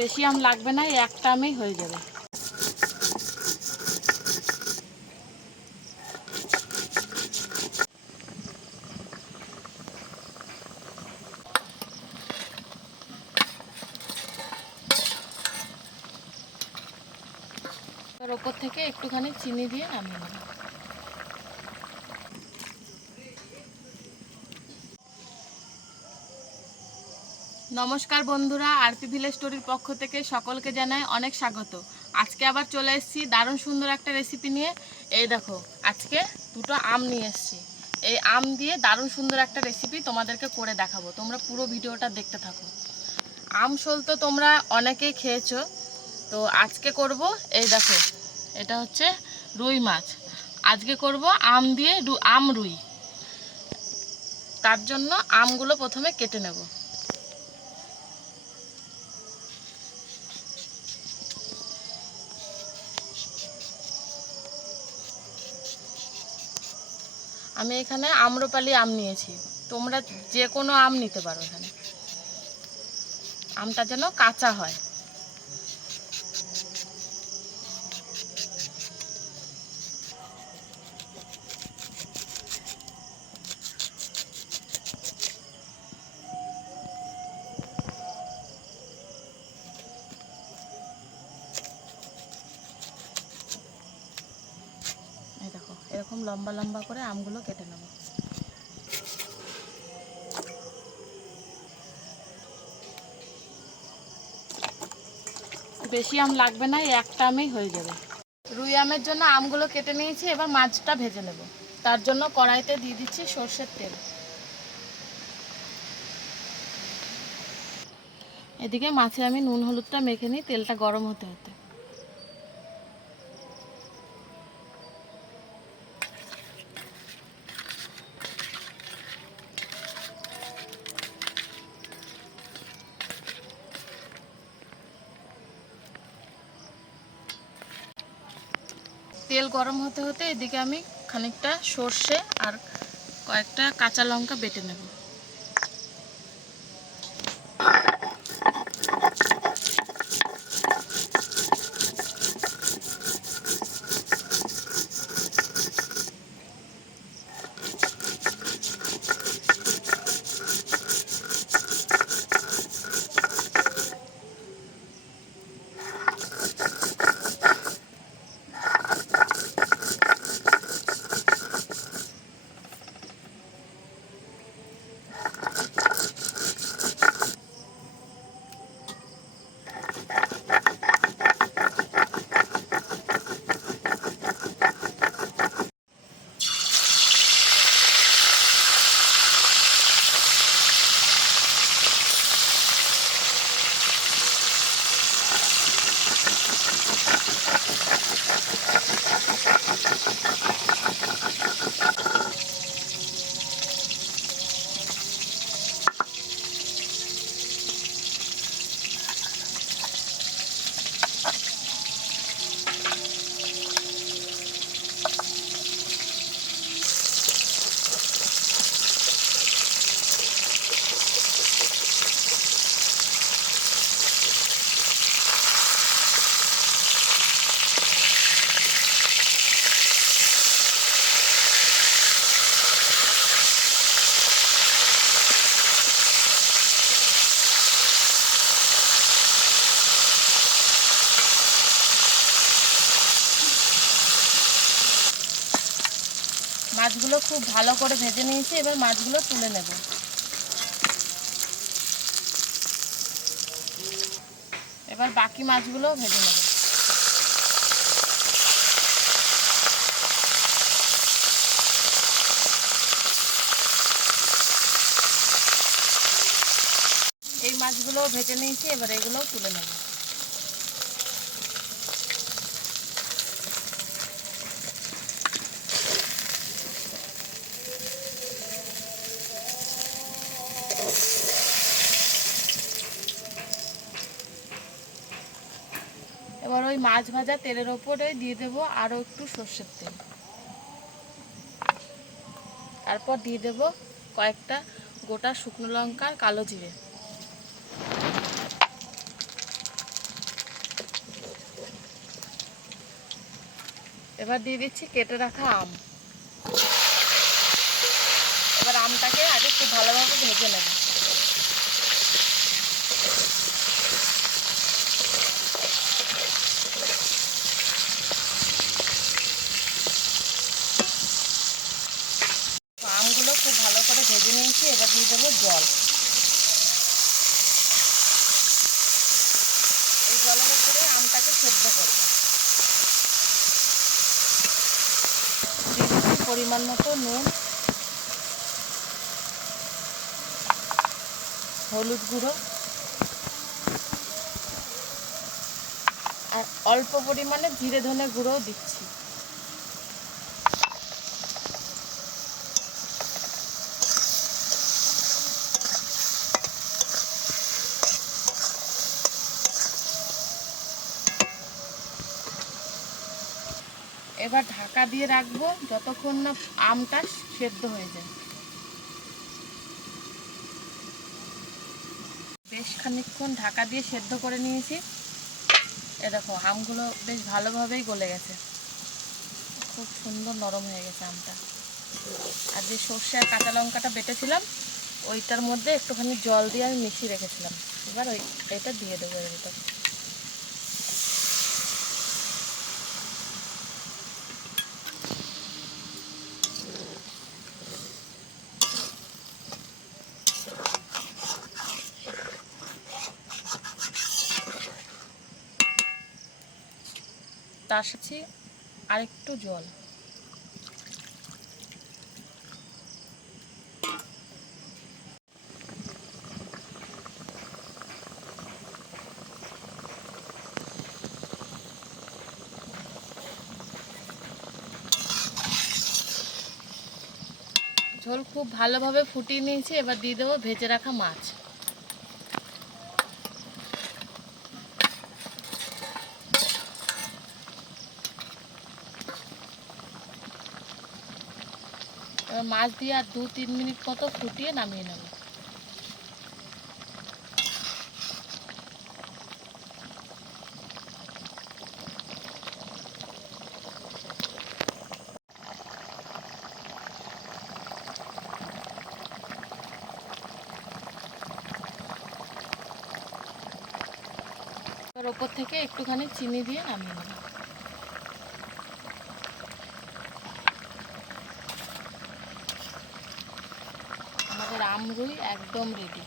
বেশি আম লাগবে না, এই একটা আমেই হয়ে যাবে। তার ওপর থেকে একটুখানি চিনি দিয়ে নামিয়ে নেব। নমস্কার বন্ধুরা, আরপি ভিলেজ স্টোরির পক্ষ থেকে সকলকে জানাই অনেক স্বাগত। আজকে আবার চলে এসেছি দারুণ সুন্দর একটা রেসিপি নিয়ে। এই দেখো, আজকে দুটো আম নিয়ে এসেছি। এই আম দিয়ে দারুণ সুন্দর একটা রেসিপি তোমাদেরকে করে দেখাবো, তোমরা পুরো ভিডিওটা দেখতে থাকো। আম শোল তো তোমরা অনেকেই খেয়েছো, তো আজকে করব এই দেখো, এটা হচ্ছে রুই মাছ। আজকে করব আম দিয়ে আম রুই। তার জন্য আমগুলো প্রথমে কেটে নেব। আমি এখানে আম্রপালি আম নিয়েছি, তোমরা যে কোনো আম নিতে পারো। এখানে আমটা যেন কাঁচা হয়। এই দেখো, এরকম লম্বা লম্বা করে আমগুলো কেটে নেব। বেশি আম লাগবে না, এই একটা আমেই হয়ে যাবে। রুই আমের জন্য আমগুলো কেটে নিয়েছি, এবার মাছটা ভেজে নেব। তার জন্য কড়াইতে দিয়ে দিচ্ছি সর্ষের তেল। এদিকে মাছে আমি নুন হলুদটা মেখে নিই, তেলটা গরম হতে হতে। তেল গরম হতে হতে এদিকে আমি খানিকটা সর্ষে আর কয়েকটা কাঁচা লঙ্কা বেটে নেব। মাছগুলো খুব ভালো করে ভেজে নিয়েছি, এবার মাছগুলো তুলে নেব। এবার বাকি মাছগুলোও ভেজে নেব। এই মাছগুলোও ভেজে নিয়েছি, এবার এগুলোও তুলে নেব। এবার ওই মাছ ভাজা তেলের ওপরে দিয়ে দেবো আরও একটু সর্ষের তেল। তারপর দিয়ে দেব কয়েকটা গোটা শুকনো লঙ্কা আর কালো জিরে। এবার দিয়ে দিচ্ছি কেটে রাখা আম। এবার আমটাকে আগে খুব ভালোভাবে ভেজে নেব। আমগুলো খুব ভালো করে ভেজে নিয়েছি, এবার দিয়ে দেবো জল। এই জলের উপরে আমটাকে সেদ্ধ করব। দিয়ে দিচ্ছি পরিমাণ মতো নুন, হলুদ গুঁড়ো আর অল্প পরিমাণে জিরে ধনে গুঁড়োও দিচ্ছি। এবার ঢাকা দিয়ে রাখবো যতক্ষণ না আমটা সেদ্ধ হয়ে যায়। বেশ খানিকক্ষণ ঢাকা দিয়ে সেদ্ধ করে নিয়েছি। এ দেখো আমগুলো বেশ ভালোভাবেই গলে গেছে, খুব সুন্দর নরম হয়ে গেছে আমটা। আর যে সর্ষে আর কাঁচা লঙ্কাটা বেটেছিলাম ওইটার মধ্যে একটুখানি জল দিয়ে আমি মিশিয়ে রেখেছিলাম। এবার এটা দিয়ে দেবো এর ভিতরে। তার সাথে আরেকটু জল। ঝোল খুব ভালোভাবে ফুটিয়ে নিয়েছি, এবার দিয়ে দেবো ভেজে রাখা মাছ। এবার মাছ দিয়ে আর 2-3 মিনিট মতো ফুটিয়ে নামিয়ে নেব। এবার ওপর থেকে একটুখানি চিনি দিয়ে নামিয়ে নেব। আমাদের আমরুই একদম রেডি।